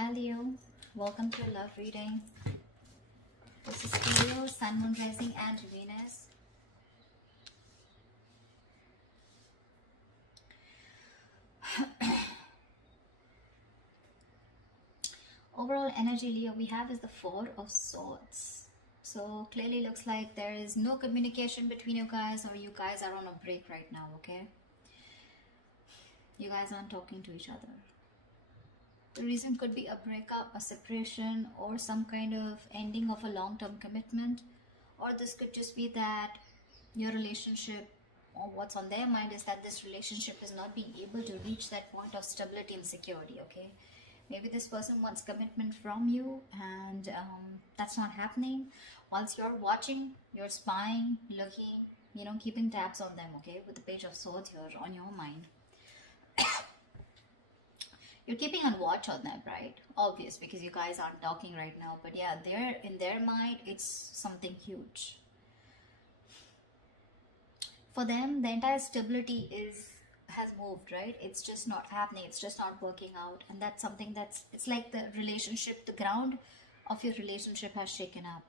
Hi Leo, welcome to love reading. This is Leo, Sun, Moon, Rising, and Venus. Overall energy, Leo, we have is the Four of Swords. So clearly looks like there is no communication between you guys, or you guys are on a break right now, okay? You guys aren't talking to each other. The reason could be a breakup, a separation, or some kind of ending of a long-term commitment. Or this could just be that your relationship, or what's on their mind is that this relationship is not being able to reach that point of stability and security, okay? Maybe this person wants commitment from you, and that's not happening. Whilst you're watching, you're spying, looking, keeping tabs on them, okay? With the Page of Swords here on your mind. You're keeping a watch on them, right? Obvious, because you guys aren't talking right now. But yeah, they're in their mind, it's something huge. For them, the entire stability has moved, right? It's just not happening. It's just not working out. And that's something it's like the relationship, the ground of your relationship has shaken up.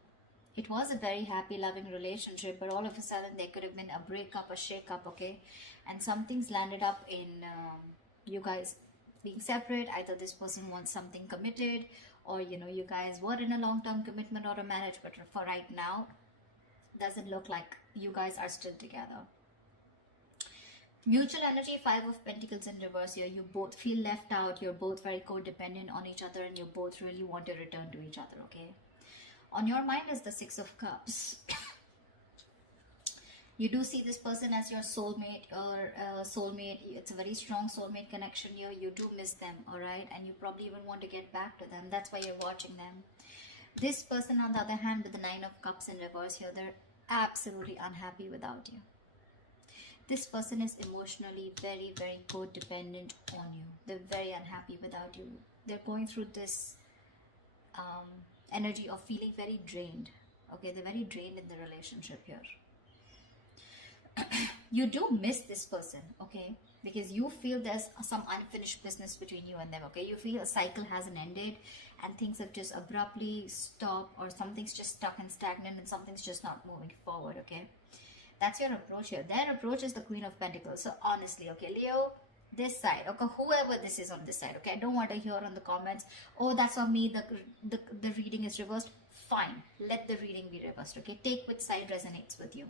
It was a very happy, loving relationship, but all of a sudden there could have been a breakup, a shake-up, okay? And something's landed up in you guys being separate. Either this person wants something committed, or you guys were in a long-term commitment or a marriage, but for right now doesn't look like you guys are still together. Mutual energy, Five of Pentacles in reverse here. You both feel left out, you're both very codependent on each other, and you both really want to return to each other, okay? On your mind is the Six of Cups. You do see this person as your soulmate, or soulmate. It's a very strong soulmate connection here. You do miss them, all right? And you probably even want to get back to them. That's why you're watching them. This person, on the other hand, with the Nine of Cups in reverse here, they're absolutely unhappy without you. This person is emotionally very, very codependent on you. They're very unhappy without you. They're going through this energy of feeling very drained. Okay, they're very drained in the relationship here. You do miss this person, okay, because you feel there's some unfinished business between you and them, okay? You feel a cycle hasn't ended and things have just abruptly stopped, or something's just stuck and stagnant and something's just not moving forward, okay? That's your approach here. Their approach is the Queen of Pentacles. So honestly, okay, Leo, this side, okay, whoever this is on this side, okay, I don't want to hear on the comments, oh, that's on me, the reading is reversed. Fine, let the reading be reversed, okay? Take which side resonates with you.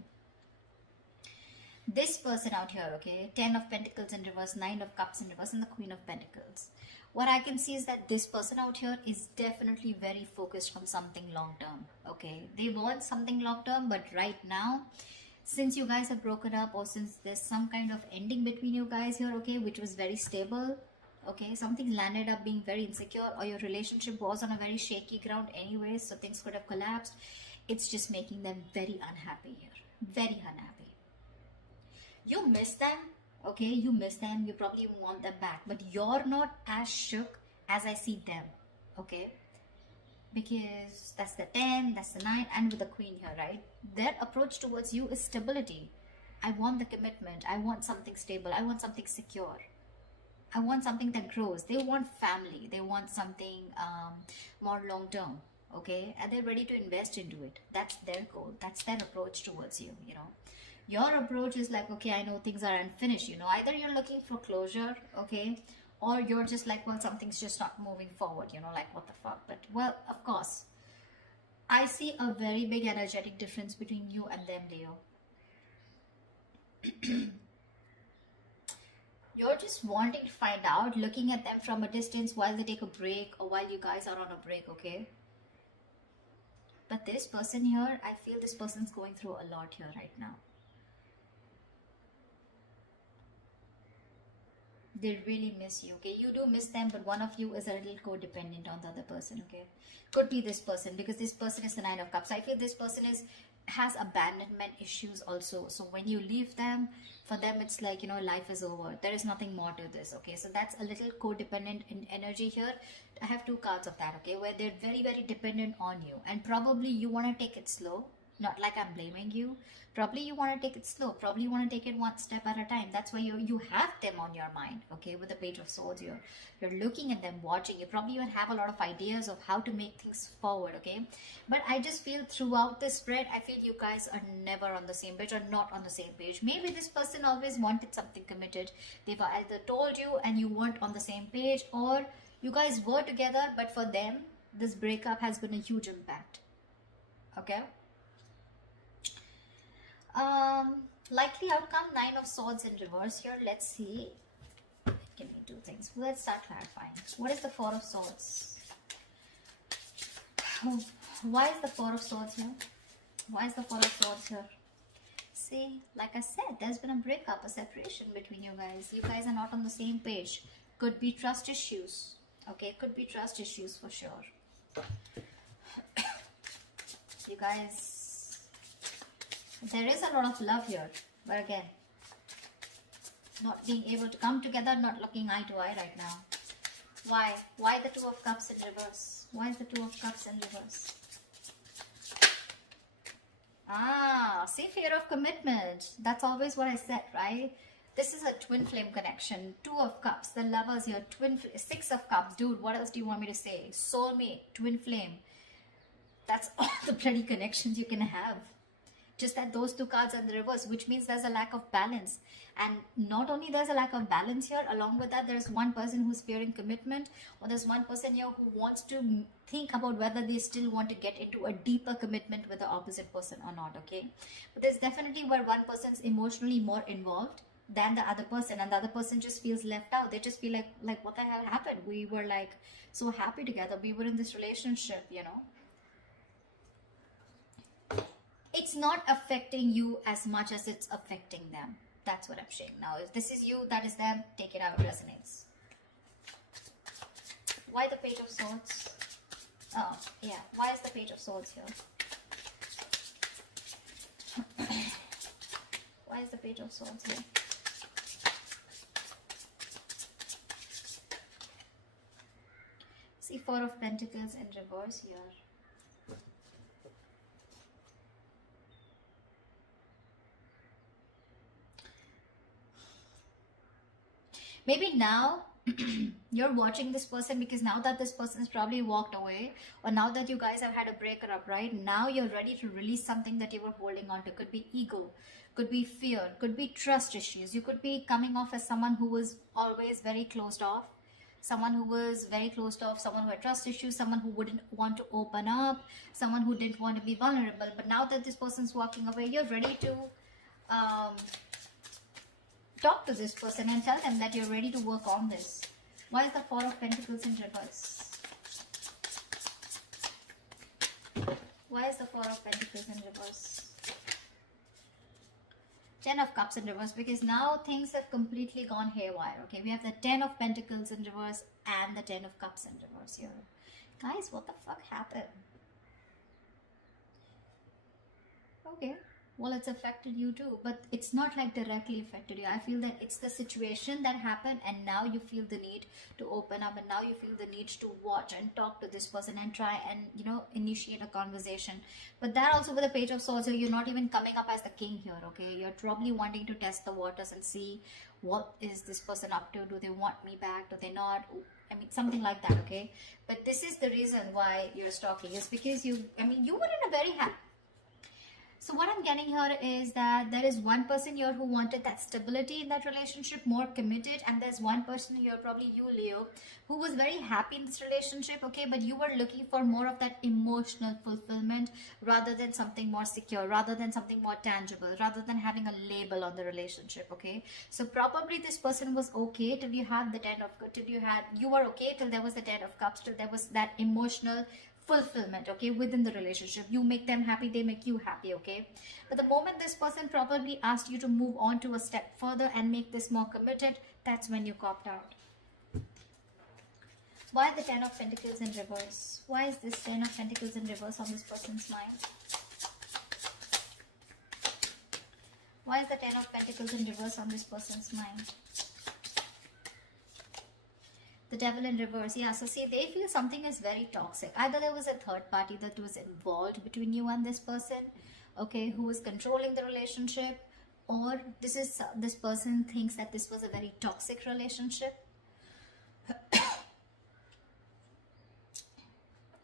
This person out here, okay, 10 of Pentacles in reverse, 9 of Cups in reverse, and the Queen of Pentacles. What I can see is that this person out here is definitely very focused on something long term, okay? They want something long term, but right now, since you guys have broken up, or since there's some kind of ending between you guys here, okay, which was very stable, okay, something landed up being very insecure, or your relationship was on a very shaky ground anyway, so things could have collapsed. It's just making them very unhappy here, very unhappy. You miss them, okay, you miss them, you probably want them back, but you're not as shook as I see them, okay? Because that's the 10, that's the 9, and with the Queen here, right? Their approach towards you is stability. I want the commitment, I want something stable, I want something secure, I want something that grows. They want family, they want something more long term, okay? And they're ready to invest into it. That's their goal, that's their approach towards you, Your approach is like, okay, I know things are unfinished, either you're looking for closure, okay, or you're just like, well, something's just not moving forward, like, what the fuck. But, well, of course, I see a very big energetic difference between you and them, Leo. You're just wanting to find out, looking at them from a distance while they take a break, or while you guys are on a break, okay? But this person here, I feel this person's going through a lot here right now. They really miss you, okay? You do miss them, but one of you is a little codependent on the other person, okay? Could be this person, because this person is the Nine of Cups. I feel this person has abandonment issues also. So when you leave them, for them it's like, life is over. There is nothing more to this, okay? So that's a little codependent in energy here. I have two cards of that, okay? Where they're very, very dependent on you. And probably you want to take it slow. Not like I'm blaming you. Probably you want to take it slow. Probably you want to take it one step at a time. That's why you have them on your mind. Okay, with the Page of Swords, you're looking at them, watching. You probably even have a lot of ideas of how to make things forward. Okay, but I just feel throughout this spread, I feel you guys are never on the same page or not on the same page. Maybe this person always wanted something committed. They've either told you and you weren't on the same page, or you guys were together, but for them, this breakup has been a huge impact. Okay. Likely outcome, Nine of Swords in reverse here. Let's see. Can we do things? Let's start clarifying. What is the Four of Swords? Why is the Four of Swords here? Why is the Four of Swords here? See, like I said, there's been a breakup, a separation between you guys. You guys are not on the same page. Could be trust issues. Okay, could be trust issues for sure. You guys, there is a lot of love here, but again, not being able to come together, not looking eye to eye right now. Why? Why the Two of Cups in reverse? Why is the Two of Cups in reverse? See, fear of commitment. That's always what I said, right? This is a twin flame connection. Two of Cups, the lovers here. Six of Cups. Dude, what else do you want me to say? Soulmate, twin flame. That's all the bloody connections you can have. Just that those two cards are in the reverse, which means there's a lack of balance. And not only there's a lack of balance here, along with that, there's one person who's fearing commitment, or there's one person here who wants to think about whether they still want to get into a deeper commitment with the opposite person or not, okay? But there's definitely where one person's emotionally more involved than the other person, and the other person just feels left out. They just feel like what the hell happened? We were like so happy together. We were in this relationship, you know? It's not affecting you as much as it's affecting them. That's what I'm saying. Now, if this is you, that is them, take it how it resonates. Why the Page of Swords? Oh, yeah. Why is the Page of Swords here? Why is the Page of Swords here? See, Four of Pentacles in reverse here. Maybe now you're watching this person because now that this person's probably walked away, or now that you guys have had a breakup, right? Now you're ready to release something that you were holding on to. Could be ego, could be fear, could be trust issues. You could be coming off as someone who was always very closed off, someone who was very closed off, someone who had trust issues, someone who wouldn't want to open up, someone who didn't want to be vulnerable. But now that this person's walking away, you're ready to talk to this person and tell them that you're ready to work on this. Why is the Four of Pentacles in reverse? Why is the Four of Pentacles in reverse? Ten of Cups in reverse, because now things have completely gone haywire. Okay, we have the Ten of Pentacles in reverse and the Ten of Cups in reverse here. Guys, what the fuck happened? Okay. Well, it's affected you too, but it's not like directly affected you. I feel that it's the situation that happened, and now you feel the need to open up, and now you feel the need to watch and talk to this person and try and, you know, initiate a conversation. But that also with the Page of Swords, you're not even coming up as the king here, okay? You're probably wanting to test the waters and see what is this person up to. Do they want me back? Do they not? I mean, something like that, okay? But this is the reason why you're stalking, is because you were in a very happy. So what I'm getting here is that there is one person here who wanted that stability in that relationship, more committed, and there's one person here, probably you, Leo, who was very happy in this relationship, okay, but you were looking for more of that emotional fulfillment rather than something more secure, rather than something more tangible, rather than having a label on the relationship, okay? So probably this person was okay till you had the you were okay till there was the Ten of Cups, till there was that emotional fulfillment, okay, within the relationship. You make them happy, they make you happy, okay? But the moment this person probably asked you to move on to a step further and make this more committed, that's when you copped out. Why the Ten of Pentacles in reverse? Why is this Ten of Pentacles in reverse on this person's mind? Why is the Ten of Pentacles in reverse on this person's mind? The Devil in reverse. Yeah, so see, they feel something is very toxic. Either there was a third party that was involved between you and this person, okay, who is controlling the relationship, or this person thinks that this was a very toxic relationship.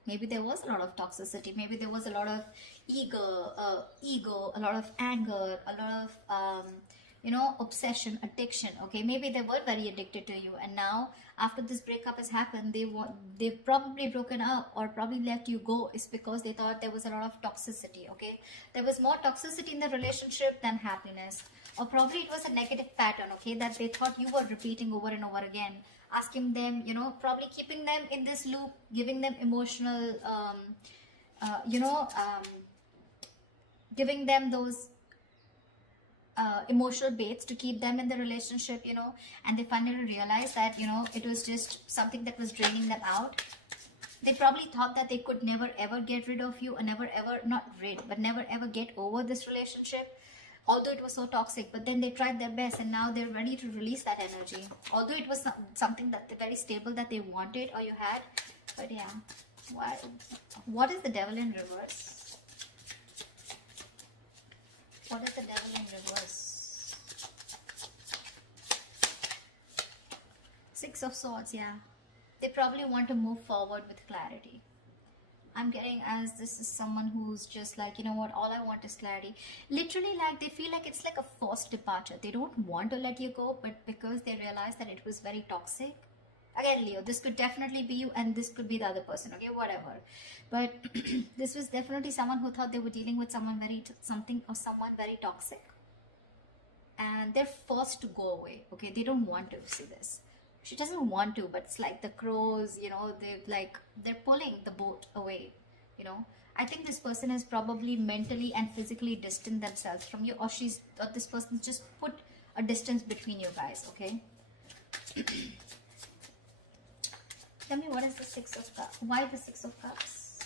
Maybe there was a lot of toxicity. Maybe there was a lot of ego, a lot of anger, a lot of obsession, addiction. Okay, maybe they were very addicted to you, and now after this breakup has happened, they've probably broken up or probably let you go. Is because they thought there was a lot of toxicity. Okay, there was more toxicity in the relationship than happiness, or probably it was a negative pattern. Okay, that they thought you were repeating over and over again, asking them, probably keeping them in this loop, giving them emotional, giving them those emotional baits to keep them in the relationship, and they finally realized that, it was just something that was draining them out. They probably thought that they could never ever get rid of you, or never ever, not rid, but never ever get over this relationship, although it was so toxic. But then they tried their best, and now they're ready to release that energy, although it was something that very stable that they wanted or you had. But yeah, what is the devil in reverse? What is the devil in reverse? Six of Swords. Yeah, they probably want to move forward with clarity. I'm getting as this is someone who's just like, you know what, all I want is clarity. Literally, like, they feel like it's like a forced departure. They don't want to let you go, but because they realize that it was very toxic. Again, Leo, this could definitely be you, and this could be the other person, okay, whatever. But this was definitely someone who thought they were dealing with someone someone very toxic, and they're forced to go away. Okay, they don't want to see this. She doesn't want to, but it's like the crows, they're pulling the boat away. I think this person is probably mentally and physically distant themselves from you, or this person just put a distance between you guys. Okay. Tell me, what is the Six of Cups? Why the Six of Cups?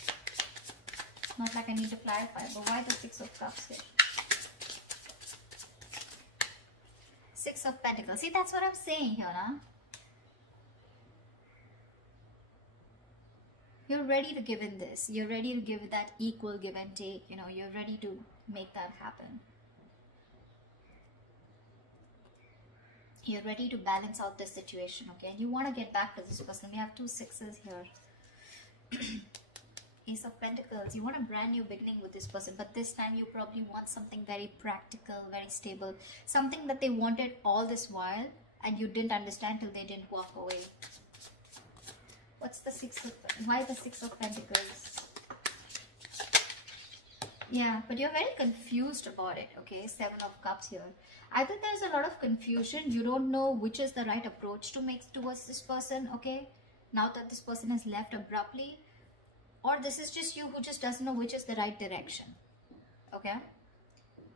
Not like I need to clarify, but why the Six of Cups here? Six of Pentacles. See, that's what I'm saying here, huh? You're ready to give in this. You're ready to give that equal give and take. You're ready to make that happen. You're ready to balance out this situation, okay? And you want to get back to this person. We have two sixes here. Ace of Pentacles. You want a brand new beginning with this person, but this time you probably want something very practical, very stable. Something that they wanted all this while, and you didn't understand till they didn't walk away. What's the why the Six of Pentacles? Yeah, but you're very confused about it, okay? Seven of Cups here. I think there's a lot of confusion. You don't know which is the right approach to make towards this person, okay? Now that this person has left abruptly. Or this is just you who just doesn't know which is the right direction, okay?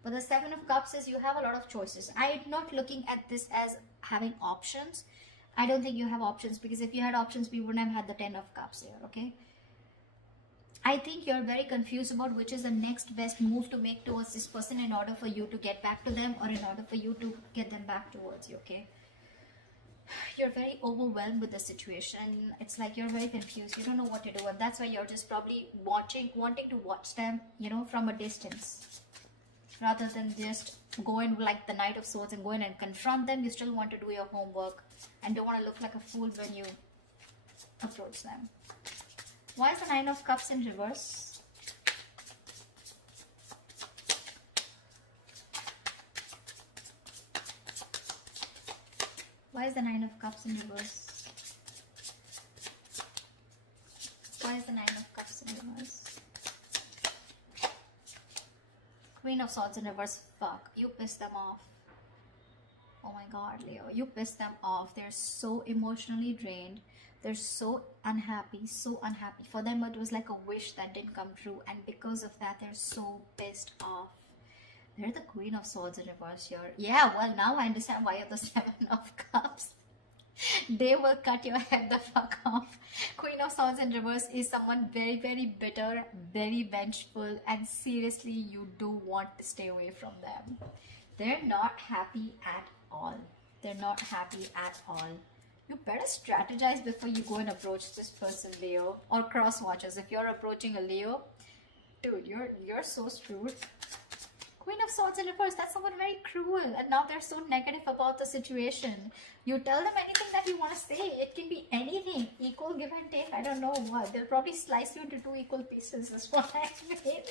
But the Seven of Cups is you have a lot of choices. I'm not looking at this as having options. I don't think you have options, because if you had options, we wouldn't have had the Ten of Cups here, okay? I think you're very confused about which is the next best move to make towards this person in order for you to get back to them, or in order for you to get them back towards you, okay? You're very overwhelmed with the situation, and it's like you're very confused. You don't know what to do, and that's why you're just probably wanting to watch them, from a distance. Rather than just go in like the Knight of Swords and go in and confront them. You still want to do your homework and don't want to look like a fool when you approach them. Why is the Nine of Cups in reverse? Why is the Nine of Cups in reverse? Why is the Nine of Cups in reverse? Queen of Swords in reverse. Fuck, you pissed them off. Oh my god, Leo, you pissed them off. They're so emotionally drained. They're so unhappy, so unhappy. For them, it was like a wish that didn't come true, and because of that, they're so pissed off. They're the Queen of Swords in reverse here. Yeah, well, now I understand why you're the Seven of Cups. They will cut your head the fuck off. Queen of Swords in reverse is someone very, very bitter, very vengeful, and seriously, you do want to stay away from them. They're not happy at all. They're not happy at all. You better strategize before you go and approach this person, Leo, or cross watchers. If you're approaching a Leo, Dude, you're so screwed. Queen of Swords in reverse, that's someone very cruel, and now they're so negative about the situation. You tell them anything that you want to say, it can be anything, equal give and take, I don't know what. They'll probably slice you into 2 equal pieces, is what I mean.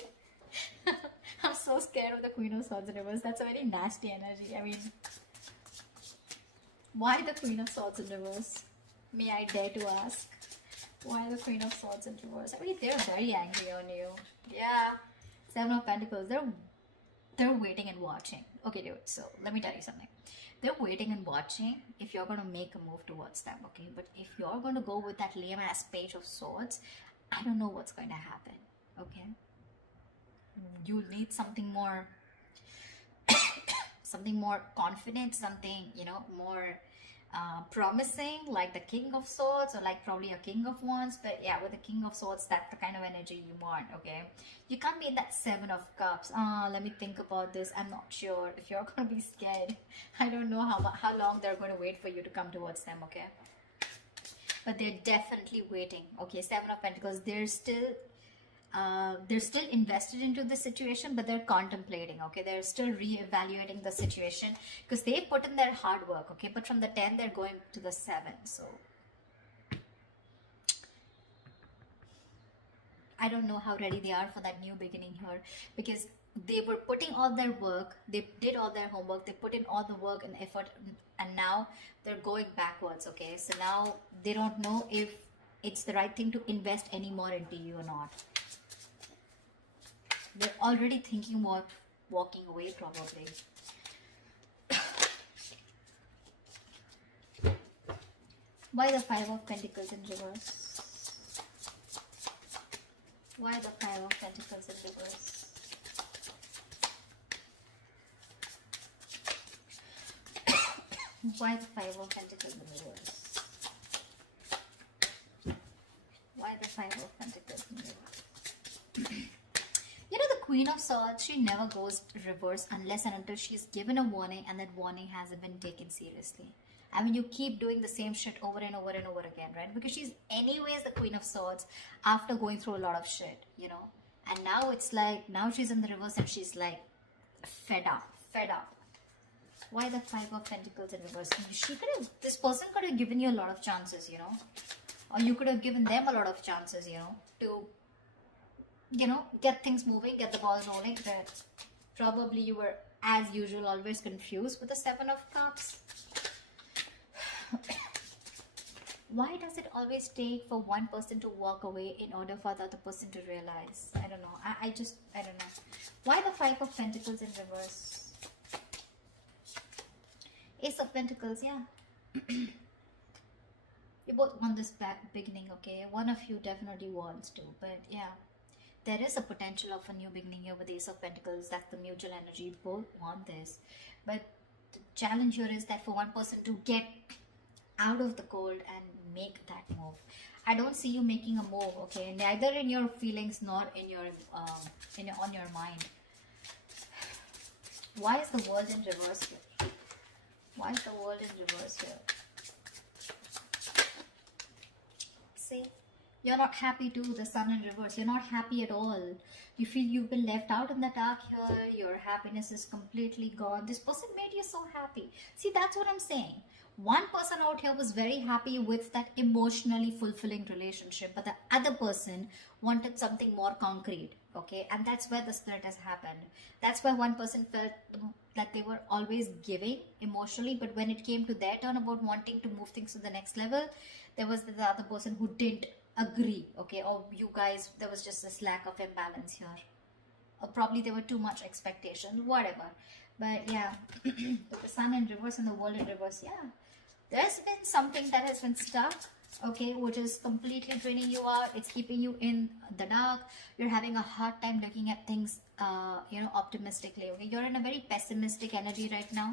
I'm so scared of the Queen of Swords in reverse. That's a very nasty energy. I mean, why the Queen of Swords in reverse? May I dare to ask? Why the Queen of Swords in reverse? I mean, they're very angry on you. Yeah. Seven of Pentacles. They're waiting and watching. Okay, dude. So let me tell you something. They're waiting and watching if you're gonna make a move towards them. Okay, but if you're gonna go with that lame ass Page of Swords, I don't know what's going to happen. Okay. You need something more, something more confident, something, you know, more promising, like the King of Swords, or like probably a King of Wands. But yeah, with the King of Swords, that's the kind of energy you want. Okay, you can't be in that Seven of Cups. Let me think about this. I'm not sure if you're gonna be scared. I don't know how long they're going to wait for you to come towards them. Okay, but they're definitely waiting. Okay, Seven of Pentacles, they're still invested into the situation, but they're contemplating. Okay, they're still re-evaluating the situation because they put in their hard work. Okay, but from the 10 they're going to the 7. So I don't know how ready they are for that new beginning here, because they were putting all their work, they did all their homework, they put in all the work and effort, and now they're going backwards. Okay, so now they don't know if it's the right thing to invest any more into you or not. They're already thinking about walking away, probably. Why the Five of Pentacles in reverse? Why the Five of Pentacles in reverse? Why the Five of Pentacles in reverse? Why the Five of Pentacles in reverse? You know, the Queen of Swords, she never goes reverse unless and until she's given a warning and that warning hasn't been taken seriously. I mean, you keep doing the same shit over and over and over again, right? Because she's anyways the Queen of Swords after going through a lot of shit, you know. And now it's like, now she's in the reverse and she's like fed up. Why the Five of Pentacles in reverse? This person could have given you a lot of chances, you know. Or you could have given them a lot of chances, you know, to, you know, get things moving, get the ball rolling. But probably you were, as usual, always confused with the Seven of Cups. Why does it always take for one person to walk away in order for the other person to realize? I don't know. I don't know. Why the Five of Pentacles in reverse? Ace of Pentacles, yeah. You both want this beginning, okay? One of you definitely wants to, but yeah. There is a potential of a new beginning here with the Ace of Pentacles. That's the mutual energy. You both want this. But the challenge here is that for one person to get out of the cold and make that move. I don't see you making a move, okay? Neither in your feelings nor in your on your mind. Why is the World in reverse here? Why is the World in reverse here? See? You're not happy too, the Sun in reverse. You're not happy at all. You feel you've been left out in the dark here. Your happiness is completely gone. This person made you so happy. See, that's what I'm saying. One person out here was very happy with that emotionally fulfilling relationship, but the other person wanted something more concrete, okay? And that's where the split has happened. That's why one person felt that they were always giving emotionally, but when it came to their turn about wanting to move things to the next level, there was the other person who didn't agree, okay? Or you guys, there was just this lack of imbalance here. Or probably there were too much expectations, whatever. But yeah, with the Sun in reverse and the World in reverse, yeah. There's been something that has been stuck, okay, which is completely draining you out. It's keeping you in the dark. You're having a hard time looking at things, you know, optimistically, okay? You're in a very pessimistic energy right now.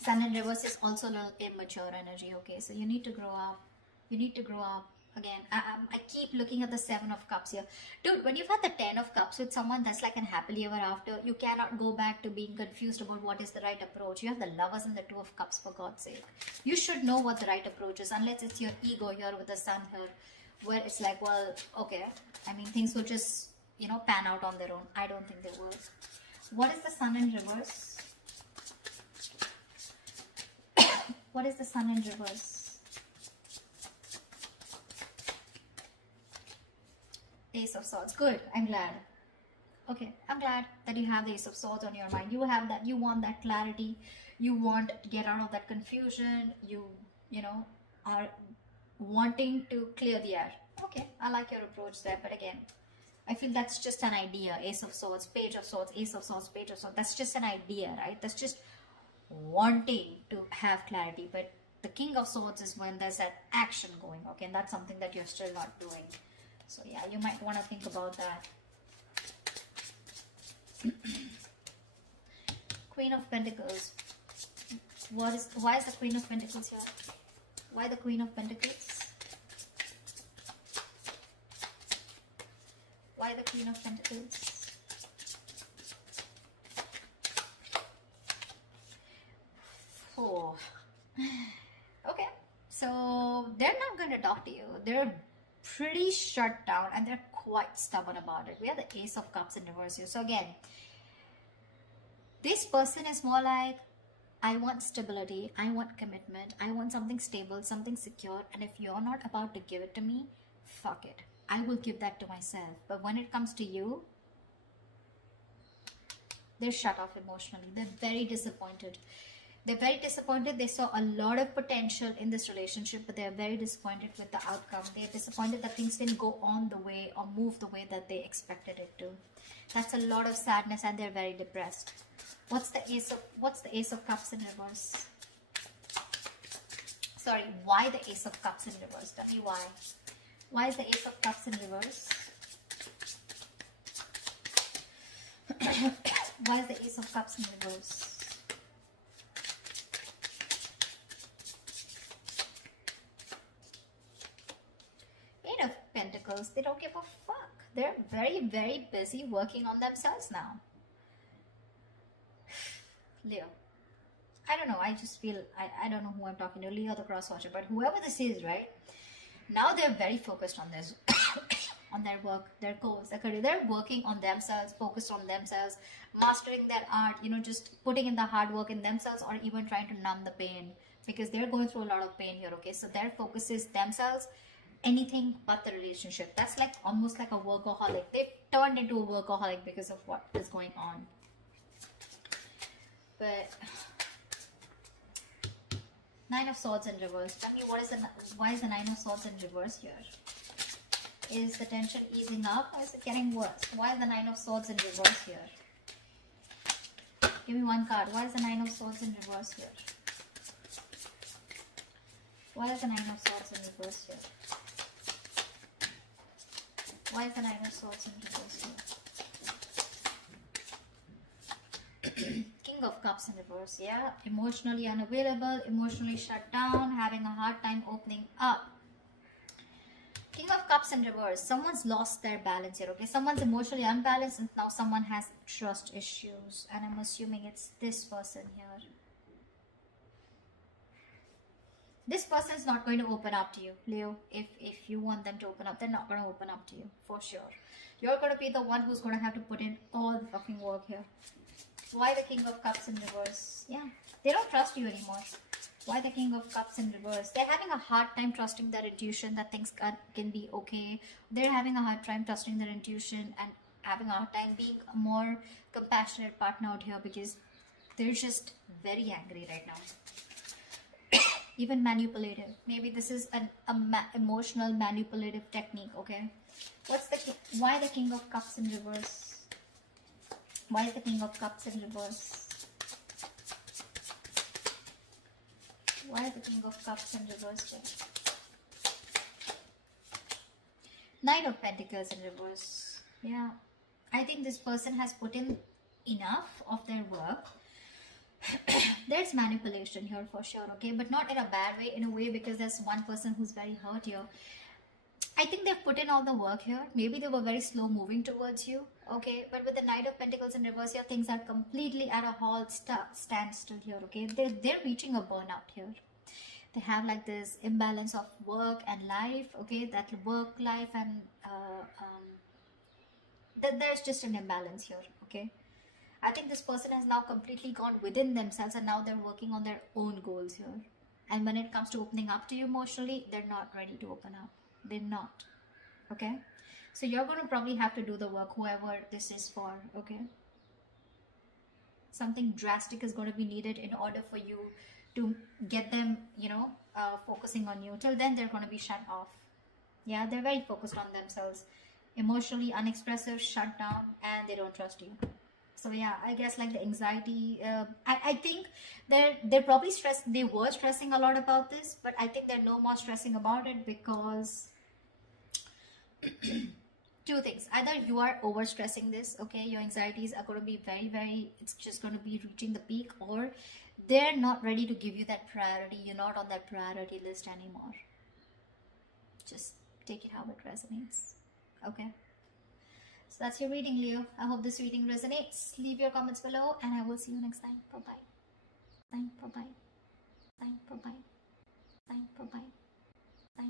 Sun in reverse is also a little immature energy, okay? So you need to grow up. You need to grow up. Again, I keep looking at the Seven of Cups here. Dude, when you've had the 10 of Cups with someone that's like an happily ever after, you cannot go back to being confused about what is the right approach. You have the Lovers and the Two of Cups, for God's sake. You should know what the right approach is, unless it's your ego here with the Sun here. where it's like, well, okay, I mean, things will just, you know, pan out on their own. I don't think they will. What is the sun in reverse? What is the sun in reverse? Ace of Swords. Good. I'm glad. Okay, I'm glad that you have the Ace of Swords on your mind. You have that. You want that clarity. You want to get out of that confusion. You know, are wanting to clear the air. Okay, I like your approach there. But again, I feel that's just an idea. Ace of Swords, Page of Swords, Ace of Swords, Page of Swords. That's just an idea, right? That's just wanting to have clarity. But the King of Swords is when there's that action going. Okay, and that's something that you're still not doing. So yeah, you might want to think about that. Queen of Pentacles. Why is the Queen of Pentacles here? Why the Queen of Pentacles? Why the Queen of Pentacles? Oh. Okay, so they're not going to talk to you. They're pretty shut down and they're quite stubborn about it. We have the Ace of Cups in reverse here. So again, this person is more like, I want stability, I want commitment, I want something stable, something secure, and if you're not about to give it to me, fuck it. I will give that to myself. But when it comes to you, they're shut off emotionally. They're very disappointed. They're very disappointed. They saw a lot of potential in this relationship, but they're very disappointed with the outcome. They're disappointed that things didn't go on the way or move the way that they expected it to. That's a lot of sadness and they're very depressed. What's the Ace of Cups in reverse? Sorry, why the Ace of Cups in reverse? Tell me why. Why is the Ace of Cups in reverse? Why is the Ace of Cups in reverse? Eight of Pentacles, they don't give a fuck. They're very, very busy working on themselves now. Leo. I don't know, I just feel, I don't know who I'm talking to, Leo the cross watcher, but whoever this is, right? Now they're very focused on this, on their work, their goals, their career. They're working on themselves, focused on themselves, mastering their art, you know, just putting in the hard work in themselves or even trying to numb the pain because they're going through a lot of pain here, okay? So their focus is themselves, anything but the relationship. That's like almost like a workaholic. They've turned into a workaholic because of what is going on. But Nine of Swords in reverse. Tell me why is the Nine of Swords in reverse here? Is the tension easing up or is it getting worse? Why is the Nine of Swords in reverse here? Give me one card. Why is the Nine of Swords in reverse here? Why is the Nine of Swords in reverse here? Why is the Nine of Swords in reverse here? King of Cups in reverse, yeah. Emotionally unavailable, emotionally shut down, having a hard time opening up. King of Cups in reverse. Someone's lost their balance here, okay? Someone's emotionally unbalanced and now someone has trust issues. And I'm assuming it's this person here. This person is not going to open up to you, Leo. If you want them to open up, they're not going to open up to you, for sure. You're going to be the one who's going to have to put in all the fucking work here. Why the King of Cups in reverse? Yeah, they don't trust you anymore. Why the King of Cups in reverse? They're having a hard time trusting their intuition that things can be okay. They're having a hard time trusting their intuition and having a hard time being a more compassionate partner out here because they're just very angry right now. Even manipulative. Maybe this is an emotional manipulative technique, okay? Why the King of Cups in reverse? Why is the King of Cups in reverse? Why is the King of Cups in reverse here? Knight of Pentacles in reverse. Yeah. I think this person has put in enough of their work. There's manipulation here for sure, okay? But not in a bad way, in a way because there's one person who's very hurt here. I think they've put in all the work here. Maybe they were very slow moving towards you, okay? But with the Knight of Pentacles in reverse here, things are completely at a halt, standstill here, okay? They're reaching a burnout here. They have like this imbalance of work and life, okay? That work life and there's just an imbalance here, okay? I think this person has now completely gone within themselves and now they're working on their own goals here. And when it comes to opening up to you emotionally, they're not ready to open up. They're not, okay? So you're going to probably have to do the work, whoever this is for, okay? Something drastic is going to be needed in order for you to get them, focusing on you. Till then, they're going to be shut off. Yeah, they're very focused on themselves. Emotionally unexpressive, shut down, and they don't trust you. So yeah, I guess like the anxiety, I think they're probably stressed. They were stressing a lot about this, but I think they're no more stressing about it because two things. Either you are over stressing this, okay, your anxieties are going to be very, it's just going to be reaching the peak, or they're not ready to give you that priority. You're not on that priority list anymore. Just take it how it resonates, okay? So that's your reading, Leo. I hope this reading resonates. Leave your comments below and I will see you next time. Bye-bye. Bye-bye. Bye-bye. Bye-bye. Bye-bye. Bye-bye.